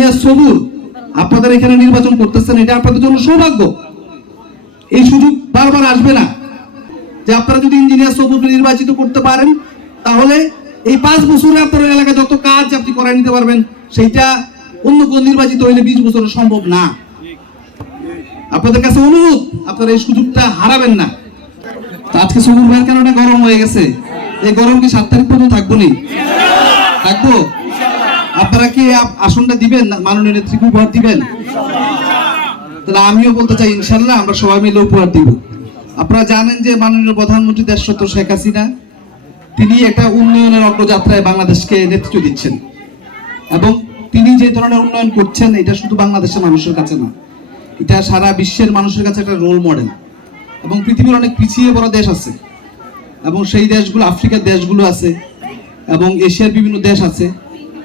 Engineer সবুর আপনাদের এখানে নির্বাচন করতেছেন, এটা আপনাদের জন্য সৌভাগ্য। এই সুযোগ বারবার আসবে না। যে আপনারা যদি ইঞ্জিনিয়ার সবুরকে নির্বাচিত করতে পারেন, তাহলে এই পাঁচ বছরে আপনার এলাকায় যত কাজ আপনি করে নিতে পারবেন, সেইটা অন্য কোন নির্বাচিত হইলে বিশ বছরে সম্ভব না। আপনাদের কাছে অনুরোধ, আপনারা এই সুযোগটা হারাবেন না। আজকে সবুর ভাইয়ের কারণে গরম হয়ে গেছে। এই গরম কি সাত তারিখ পর্যন্ত থাকব নি থাকব আপনারা কি আপ- আসনটা দিবেন মাননীয় নেত্রীকে উপহার দিবেন? তাহলে আমিও বলতে চাই ইনশাল্লাহ আমরা সবাই মিলে উপহার দিব। আপনারা জানেন যে মাননীয় প্রধানমন্ত্রী দেশরত্ন শেখ হাসিনা, তিনি একটা উন্নয়নের অগ্রযাত্রায় বাংলাদেশকে নেতৃত্ব দিচ্ছেন। এবং তিনি যে ধরনের উন্নয়ন করছেন, এটা শুধু বাংলাদেশের মানুষের কাছে না, এটা সারা বিশ্বের মানুষের কাছে একটা রোল মডেল এবং পৃথিবীর অনেক পিছিয়ে বড় দেশ আছে, এবং সেই দেশগুলো, আফ্রিকার দেশগুলো আছে, এবং এশিয়ার বিভিন্ন দেশ আছে।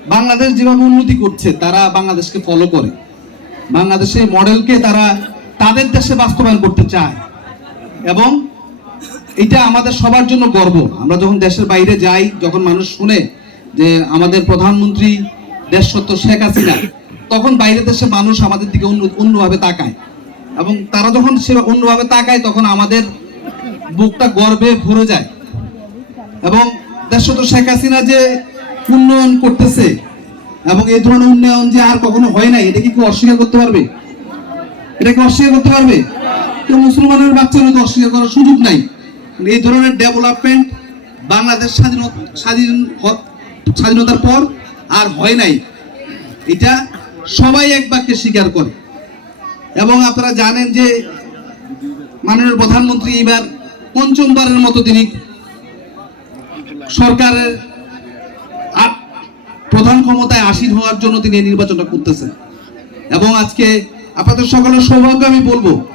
বাংলাদেশ যেভাবে উন্নতি করছে, তারা বাংলাদেশকে ফলো করে। বাংলাদেশের মডেলকে তারা তাদের দেশে বাস্তবায়ন করতে চায়। এবং এটা আমাদের সবার জন্য গর্ব। আমরা যখন দেশের বাইরে যাই, যখন মানুষ শুনে যে আমাদের প্রধানমন্ত্রী দেশ সত্য শেখ হাসিনা, তখন বাইরের দেশের মানুষ আমাদের দিকে অন্য, অন্যভাবে তাকায়। এবং তারা যখন সে অন্যভাবে তাকায়, তখন আমাদের বুকটা গর্বে ভরে যায়। এবং দেশত শেখ হাসিনা যে উন্নয়ন করতেছে এবং এই ধরনের উন্নয়ন যে আর কখনো হয় নাই, এটা কি কেউ অস্বীকার করতে পারবে? এটা কি অস্বীকার করতে পারবে? কেউ মুসলমানের বাচ্চারা তো অস্বীকার করার সুযোগ নাই। এই ধরনের ডেভেলপমেন্ট বাংলাদেশ স্বাধীন স্বাধীন স্বাধীনতার পর আর হয় নাই। এটা সবাই এক বাক্যে স্বীকার করে। এবং আপনারা জানেন যে মাননীয় প্রধানমন্ত্রী এবার পঞ্চমবারের মতো তিনি সরকারের আসীন হওয়ার জন্য তিনি এই নির্বাচনটা করতেছেন। এবং আজকে আপনাদের সকলের সৌভাগ্য আমি বলব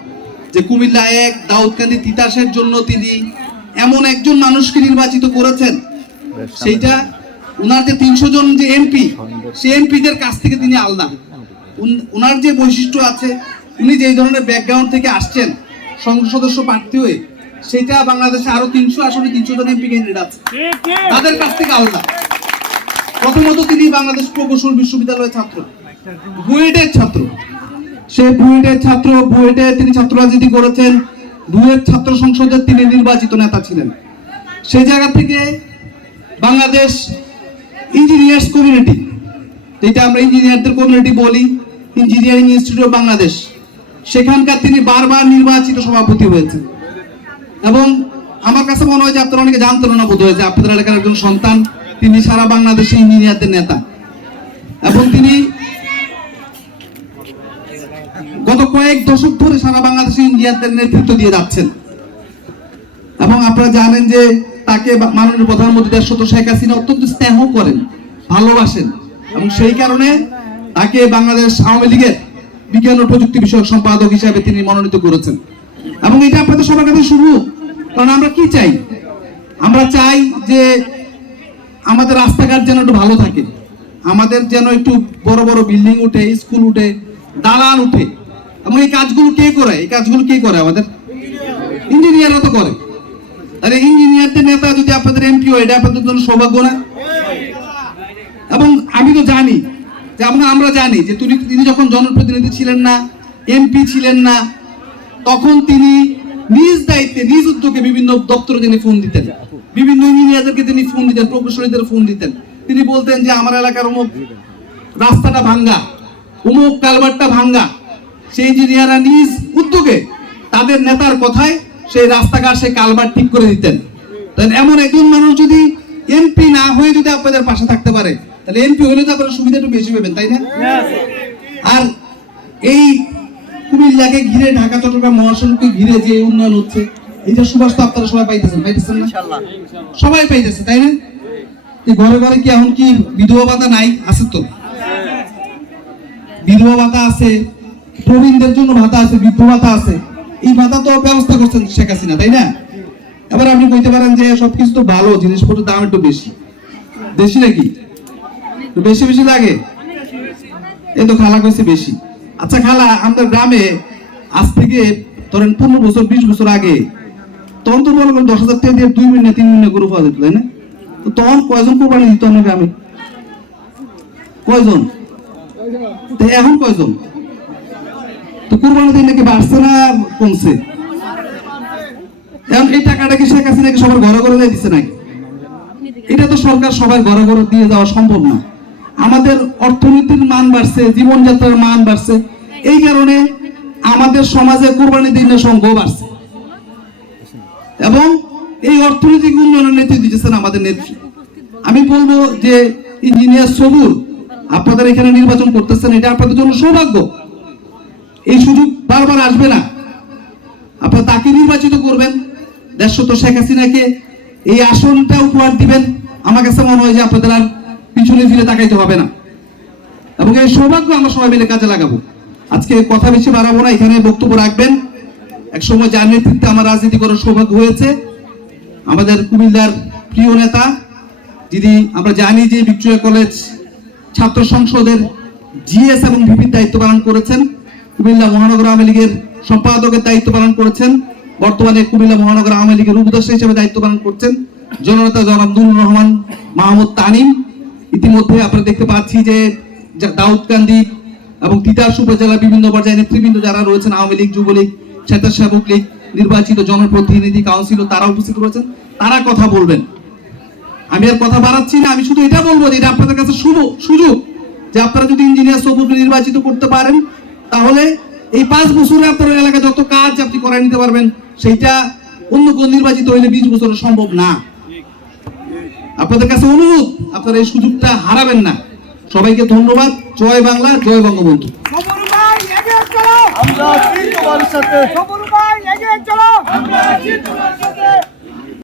যে কুমিল্লা এক দাউদকান্দি তিতাসের জন্য তিনি এমন একজন মানুষকে নির্বাচিত করেছেন। সেইটা ওনার যে তিনশো জন যে এমপি সেই এমপিদের কাছ থেকে তিনি আলাদা। উন- ওনার যে বৈশিষ্ট্য আছে উনি যে ধরনের ব্যাকগ্রাউন্ড থেকে আসছেন সংসদ সদস্য প্রার্থী হয়ে সেটা বাংলাদেশে আরও তিনশো আসলে তিনশো জন এমপি ক্যান্ডিডেট আছে। তাদের কাছ থেকে আলাদা। প্রথমত তিনি বাংলাদেশ প্রকৌশল বিশ্ববিদ্যালয়ের ছাত্র। বুয়েটের ছাত্র। সে বুয়েটের ছাত্র, বুয়েটে তিনি ছাত্র রাজনীতি করেছেন। বুয়েট ছাত্র সংসদের তিনি নির্বাচিত নেতা ছিলেন। সেই জায়গা থেকে বাংলাদেশ ইঞ্জিনিয়ার্স কমিউনিটি যেটা আমরা ইঞ্জিনিয়ারদের কমিউনিটি বলি ইঞ্জিনিয়ারিং ইনস্টিটিউট অফ বাংলাদেশ সেখানকার তিনি বারবার নির্বাচিত সভাপতি হয়েছেন। এবং আমার কাছে মনে হয় যে আপনারা অনেকে জানতেন না বোধ হয়েছে আপনাদের এলাকার একজন সন্তান তিনি সারা বাংলাদেশে ইঞ্জিনিয়ারদের নেতা। এবং তিনি গত কয়েক দশক ধরে সারা বাংলাদেশে ইঞ্জিনিয়ারদের নেতৃত্ব দিয়ে যাচ্ছেন। এবং আপনারা জানেন যে তাকে মাননীয় প্রধানমন্ত্রী দেশত শেখ হাসিনা অত্যন্ত স্নেহ করেন, ভালোবাসেন। এবং সেই কারণে তাকে বাংলাদেশ আওয়ামী লীগের বিজ্ঞান ও প্রযুক্তি বিষয়ক সম্পাদক হিসাবে তিনি মনোনীত করেছেন। এবং এটা আপনাদের সবার কাছে শুরু। কারণ আমরা কি চাই? আমরা চাই যে আমাদের রাস্তাঘাট যেন একটু ভালো থাকে। আমাদের যেন একটু বড় বড় বিল্ডিং উঠে, স্কুল উঠে দালান উঠে। এবং এই কাজগুলো কে করে? এই কাজগুলো কে করে আমাদের? ইঞ্জিনিয়াররা তো করে। আরে ইঞ্জিনিয়ারদের নেতা যদি আপনাদের এমপি হয়, এটা আপনাদের জন্য সৌভাগ্য না? এবং আমি তো জানি যে আমরা আমরা জানি যে তিনি তিনি যখন জনপ্রতিনিধি ছিলেন না, এমপি ছিলেন না, তখন তিনি নিজ দায়িত্বে, নিজ উদ্যোগে বিভিন্ন দপ্তরে তিনি ফোন দিতেন। বিভিন্ন ইঞ্জিনিয়ারদেরকে তিনি ফোন দিতেন, প্রকৌশলীদের ফোন দিতেন। তিনি বলতেন যে, আমার এলাকার অমুক রাস্তাটা ভাঙ্গা অমুক কালভারটা ভাঙ্গা। সেই ইঞ্জিনিয়াররা নিজ উদ্যোগে তাদের নেতার কথায় সেই রাস্তাঘাট, সেই কালভার ঠিক করে দিতেন। তাহলে এমন একজন মানুষ যদি এমপি না হয়ে যদি আপনাদের পাশে থাকতে পারে, তাহলে এমপি হলে তো আপনারা সুবিধা একটু বেশি পাবেন, তাই না? আর এই কুমিল্লাকে ঘিরে, ঢাকা, চট্টগ্রাম মহাসড়ককে ঘিরে যে উন্নয়ন হচ্ছে এই যে সুবাস তো আপনারা সবাই পাইতেছেন পাইতেছেন না? সবাই পাইতেছে তাই না? ঘরে ঘরে কি এখন কি বিধবা ভাতা নাই? আছে তো? বিধবা ভাতা আছে প্রবীণদের জন্য ভাতা আছে বৃদ্ধ ভাতা আছে। এই ভাতা তো ব্যবস্থা করছেন শেখ হাসিনা তাই না? এবার আপনি কইতে পারেন যে সবকিছু তো ভালো জিনিসপত্রের দাম একটু বেশি। বেশি নাকি? বেশি বেশি লাগে? এই তো খালা কইছে বেশি। আচ্ছা খালা আমাদের গ্রামে আজ থেকে ধরেন পনেরো বছর বিশ বছর আগে তখন তো মনে করেন দশ হাজার টাকা দিয়ে দুই মিনিট, তিন মিনিট গরু পাওয়া যেত, তাই না? তো তখন কয়জন কোরবানি দিত আপনার গ্রামে কয়জন? এখন কয়জন? তো কোরবানি দিন নাকি বাড়ছে না কমছে? এখন এই টাকাটা কি শেখ হাসিনাকে সবার ঘরে ঘরে দিয়ে দিচ্ছে নাকি? এটা তো সরকার সবার ঘরে ঘরে দিয়ে দেওয়া সম্ভব না। আমাদের অর্থনীতির মান বাড়ছে, জীবনযাত্রার মান বাড়ছে। এই কারণে আমাদের সমাজে কোরবানি দিনের সংখ্যাও বাড়ছে। এবং এই অর্থনৈতিক উন্নয়নের নেতৃত্ব দিচ্ছেন আমাদের নেত্রী। আমি বলব যে ইঞ্জিনিয়ার সবুর, আপনাদের এখানে নির্বাচন করতেছেন, এটা আপনাদের জন্য সৌভাগ্য। এই সুযোগ বারবার আসবে না। আপনারা তাকে নির্বাচিত করবেন। দেশত শেখ হাসিনাকে এই আসনটা উপহার দিবেন। আমার কাছে মনে হয় যে আপনাদের আর পিছনে ফিরে তাকাইতে হবে না। এবং এই সৌভাগ্য আমরা সবাই মিলে কাজে লাগাবো। আজকে কথা বেশি বাড়াবো না, এখানে বক্তব্য রাখবেন। এক সময় যার নেতৃত্বে আমার রাজনীতি করার সৌভাগ্য হয়েছে। আমাদের কুমিল্লার প্রিয় নেতা, যিনি আমরা জানি যে ভিক্টোরিয়া কলেজ ছাত্র সংসদের জিএস এবং ভিপির দায়িত্ব পালন করেছেন। কুমিল্লা মহানগর আওয়ামী লীগের সম্পাদকের দায়িত্ব পালন করেছেন। বর্তমানে কুমিল্লা মহানগর আওয়ামী লীগের উপদেষ্টা হিসেবে দায়িত্ব পালন করছেন। জননেতা জনাব নুরুর রহমান, মাহমুদ তানিম। ইতিমধ্যে আমরা দেখতে পাচ্ছি যে দাউদকান্দি এবং তিতাস উপজেলার বিভিন্ন পর্যায়ে নেতৃবৃন্দ যারা রয়েছেন, আওয়ামী লীগ, যুবলীগ স্বেচ্ছাসেবক লীগ নির্বাচিত জনপ্রতিনিধি কাউন্সিলর তারা উপস্থিত রয়েছেন তারা কথা বলবেন। আমি আর কথা বাড়াচ্ছি না আমি শুধু এটা বলব যে এটা আপনাদের কাছে শুভ সুযোগ যে আপনারা যদি ইঞ্জিনিয়ার সবুজকে নির্বাচিত করতে পারেন তাহলে এই পাঁচ বছরে আপনার এলাকায় যত কাজ আপনি করায় নিতে পারবেন সেইটা অন্য কোন নির্বাচিত হইলে বিশ বছরে সম্ভব না। আপনাদের কাছে অনুরোধ আপনারা এই সুযোগটা হারাবেন না। সবাইকে ধন্যবাদ। জয় বাংলা জয় বঙ্গবন্ধু। সবুর সাথে। সবুর ভাই এগিয়ে চলো। আমরা